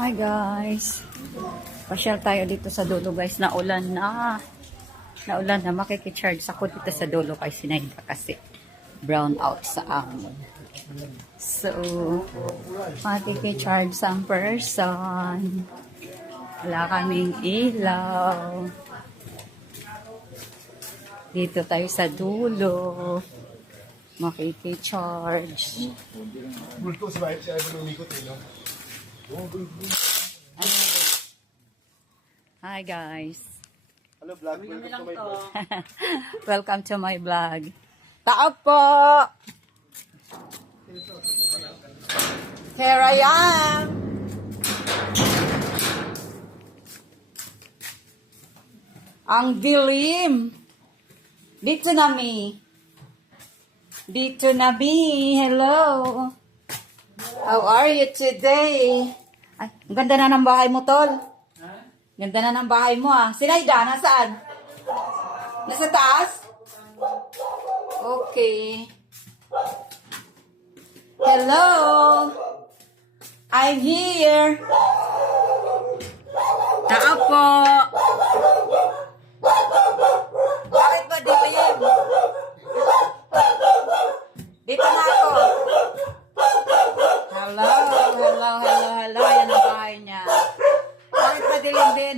Hi guys. Pasyal tayo dito sa dulo guys. Naulan na. Naulan na. Makikicharge ako dito sa dulo kay Sinayda kasi brown out sa amon. So, makikicharge sa person. Wala kaming ilaw. Dito tayo sa dulo. Makikicharge. Hi guys. Hello vlog, welcome to my vlog. Welcome to my vlog. Tao po! Here I am! Ang dilim! Dito na mi. Dito na mi. Hello! How are you today? Ay, ang ganda na ng bahay mo, Tol. Ganda na ng bahay mo, ah. Sinayda, nasaan? Nasa taas? Okay. Hello! I'm here! Tao po! Bakit ba dilim? Dito na ako. Hello, hello, hello, hello. Yan ang bahay niya. Bakit ba dilim din?